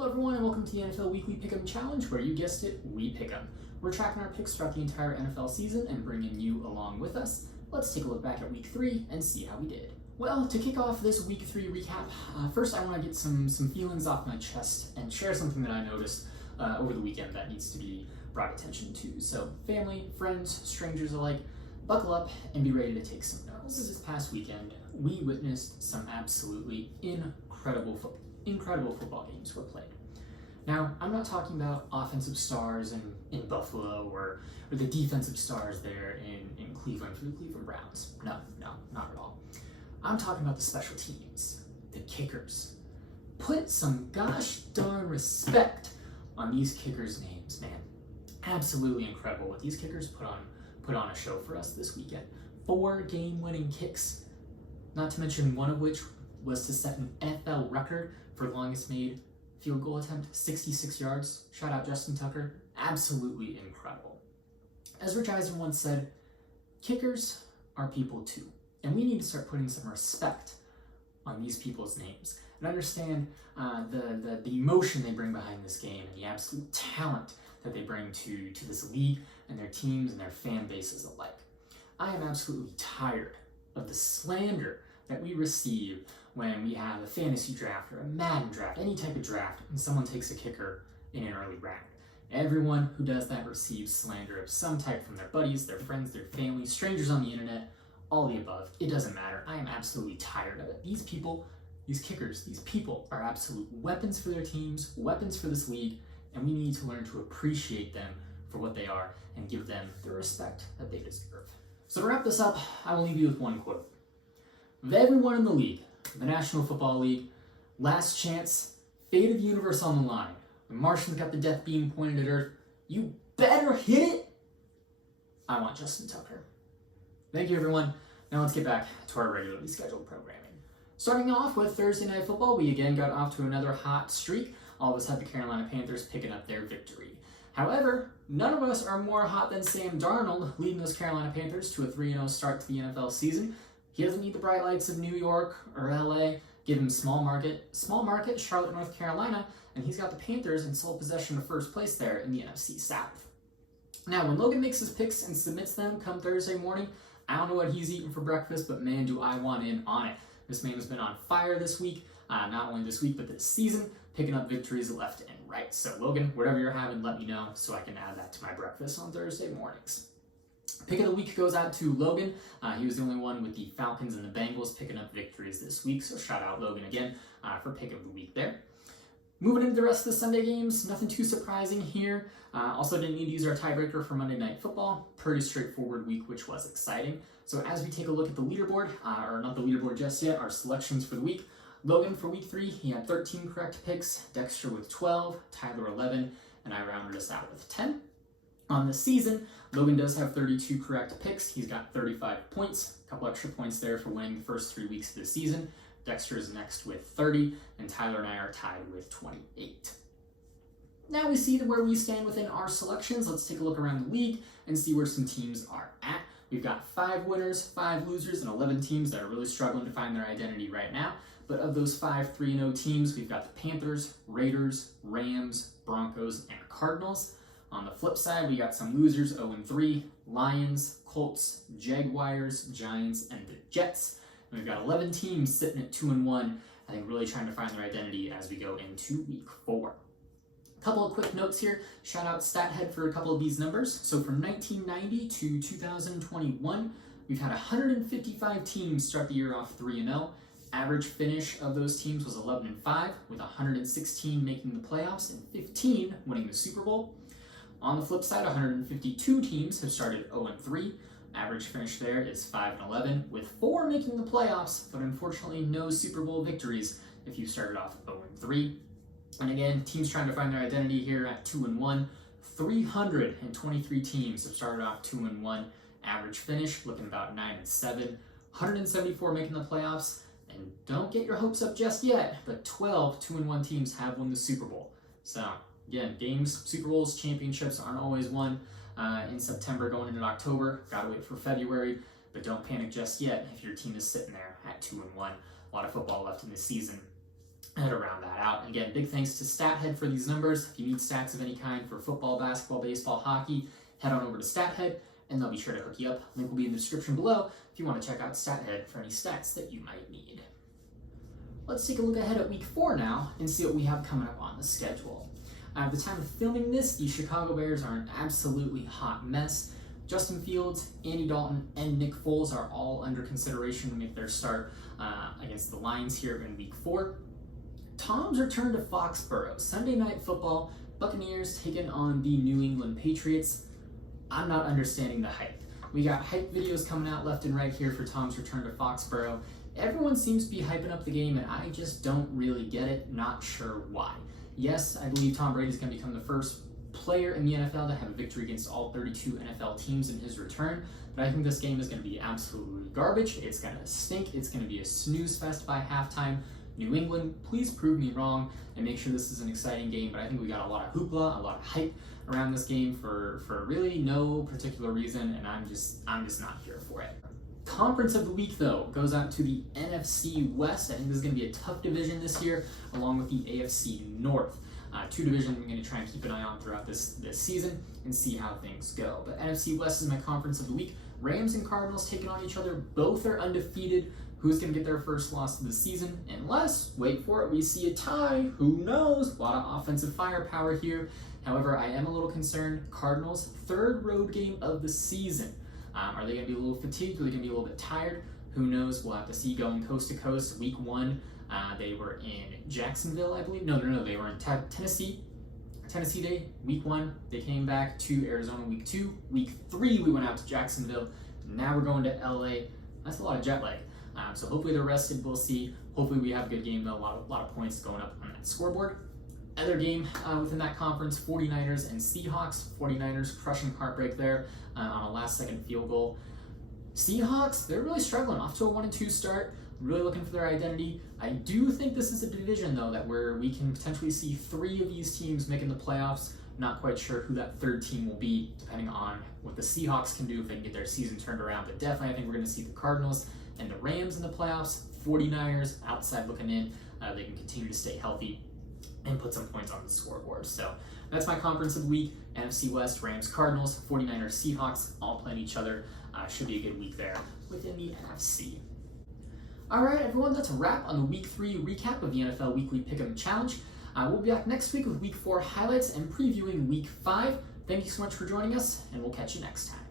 Hello everyone and welcome to the NFL Weekly Pick'em Challenge, where you guessed it, we pick 'em. We're tracking our picks throughout the entire NFL season and bringing you along with us. Let's take a look back at Week 3 and see how we did. Well, to kick off this Week 3 recap, first I want to get some feelings off my chest and share something that I noticed over the weekend that needs to be brought attention to. So family, friends, strangers alike, buckle up and be ready to take some notes. This past weekend, we witnessed some absolutely incredible football games were played. Now, I'm not talking about offensive stars in Buffalo or the defensive stars there in Cleveland for the Cleveland Browns. No, not at all. I'm talking about the special teams, the kickers. Put some gosh darn respect on these kickers' names, man. Absolutely incredible what these kickers put on a show for us this weekend. 4 game-winning kicks, not to mention one of which was to set an NFL record for longest made field goal attempt, 66 yards. Shout out Justin Tucker. Absolutely incredible. As Rich Eisen once said, kickers are people too. And we need to start putting some respect on these people's names and understand the emotion they bring behind this game and the absolute talent that they bring to this league and their teams and their fan bases alike. I am absolutely tired of the slander that we receive when we have a fantasy draft or a Madden draft, any type of draft, and someone takes a kicker in an early round. Everyone who does that receives slander of some type from their buddies, their friends, their family, strangers on the internet, all the above. It doesn't matter. I am absolutely tired of it. These people, these kickers, these people are absolute weapons for their teams, weapons for this league, and we need to learn to appreciate them for what they are and give them the respect that they deserve. So to wrap this up, I will leave you with one quote. Of everyone in the league, the National Football League, last chance, fate of the universe on the line. When Martians got the death beam pointed at Earth, you better hit it. I want Justin Tucker. Thank you, everyone. Now let's get back to our regularly scheduled programming. Starting off with Thursday Night Football, we again got off to another hot streak. All of us had the Carolina Panthers picking up their victory. However, none of us are more hot than Sam Darnold, leading those Carolina Panthers to a 3-0 start to the NFL season. He doesn't need the bright lights of New York or LA. Give him small market, Charlotte, North Carolina, and he's got the Panthers in sole possession of first place there in the NFC South. Now, when Logan makes his picks and submits them come Thursday morning, I don't know what he's eating for breakfast, but man, do I want in on it. This man has been on fire this week, not only this week, but this season, picking up victories left and right. So Logan, whatever you're having, let me know so I can add that to my breakfast on Thursday mornings. Pick of the week goes out to Logan. He was the only one with the Falcons and the Bengals picking up victories this week, so shout out Logan again for pick of the week there. Moving into the rest of the Sunday games, nothing too surprising here. Also didn't need to use our tiebreaker for Monday Night Football. Pretty straightforward week, which was exciting. So as we take a look at the leaderboard, or not the leaderboard just yet, our selections for the week. Logan for week 3, he had 13 correct picks, Dexter with 12, Tyler 11, and I rounded us out with 10. On the season, Logan does have 32 correct picks. He's got 35 points, a couple extra points there for winning the first 3 weeks of the season. Dexter is next with 30, and Tyler and I are tied with 28. Now we see where we stand within our selections. Let's take a look around the league and see where some teams are at. We've got 5 winners, 5 losers, and 11 teams that are really struggling to find their identity right now. But of those 5 3-0 teams, we've got the Panthers, Raiders, Rams, Broncos, and Cardinals. On the flip side, we got some losers, 0-3, Lions, Colts, Jaguars, Giants, and the Jets. And we've got 11 teams sitting at 2-1, I think really trying to find their identity as we go into week 4. A couple of quick notes here. Shout out Stathead for a couple of these numbers. So from 1990 to 2021, we've had 155 teams start the year off 3-0. Average finish of those teams was 11-5, with 116 making the playoffs and 15 winning the Super Bowl. On the flip side, 152 teams have started 0-3. Average finish there is 5-11, with 4 making the playoffs, but unfortunately no Super Bowl victories if you started off 0-3. And again, teams trying to find their identity here at 2-1. 323 teams have started off 2-1. Average finish looking about 9-7. 174 making the playoffs, and don't get your hopes up just yet, but 12 2-1 teams have won the Super Bowl. So again, games, Super Bowls, championships aren't always won in September going into October. Gotta wait for February, but don't panic just yet if your team is sitting there at 2-1. A lot of football left in this season. and round that out. And again, big thanks to Stathead for these numbers. If you need stats of any kind for football, basketball, baseball, hockey, head on over to Stathead, and they'll be sure to hook you up. Link will be in the description below if you want to check out Stathead for any stats that you might need. Let's take a look ahead at week 4 now and see what we have coming up on the schedule. At the time of filming this, the Chicago Bears are an absolutely hot mess. Justin Fields, Andy Dalton, and Nick Foles are all under consideration to make their start against the Lions here in week 4. Tom's return to Foxborough, Sunday Night Football, Buccaneers taking on the New England Patriots. I'm not understanding the hype. We got hype videos coming out left and right here for Tom's return to Foxborough. Everyone seems to be hyping up the game, and I just don't really get it, not sure why. Yes, I believe Tom Brady's going to become the first player in the NFL to have a victory against all 32 NFL teams in his return, but I think this game is going to be absolutely garbage. It's going to stink. It's going to be a snooze fest by halftime. New England, please prove me wrong and make sure this is an exciting game, but I think we got a lot of hoopla, a lot of hype around this game for really no particular reason, and I'm just not here for it. Conference of the week, though, goes out to the NFC West. I think this is going to be a tough division this year, along with the AFC North. Two divisions I'm going to try and keep an eye on throughout this season and see how things go. But NFC West is my conference of the week. Rams and Cardinals taking on each other. Both are undefeated. Who's going to get their first loss of the season? Unless, wait for it, we see a tie. Who knows? A lot of offensive firepower here. However, I am a little concerned. Cardinals, 3rd road game of the season. Are they going to be a little fatigued? Are they going to be a little bit tired? Who knows? We'll have to see. Going coast to coast. Week 1, they were in Jacksonville, I believe. No, they were in Tennessee. Tennessee Day, week 1. They came back to Arizona week 2. Week 3, we went out to Jacksonville. Now we're going to LA. That's a lot of jet lag. So hopefully they're rested. We'll see. Hopefully we have a good game, though. A lot of points going up on that scoreboard. Other game within that conference, 49ers and Seahawks. 49ers crushing heartbreak there on a last-second field goal. Seahawks, they're really struggling. Off to a 1-2 start. Really looking for their identity. I do think this is a division, though, where we can potentially see 3 of these teams making the playoffs. Not quite sure who that 3rd team will be, depending on what the Seahawks can do if they can get their season turned around. But definitely, I think we're going to see the Cardinals and the Rams in the playoffs. 49ers outside looking in. They can continue to stay healthy and put some points on the scoreboard. So that's my conference of the week. NFC West, Rams, Cardinals, 49ers, Seahawks, all playing each other. Should be a good week there within the NFC. All right, everyone, that's a wrap on the Week 3 recap of the NFL Weekly Pick'em Challenge. We'll be back next week with Week 4 highlights and previewing Week 5. Thank you so much for joining us, and we'll catch you next time.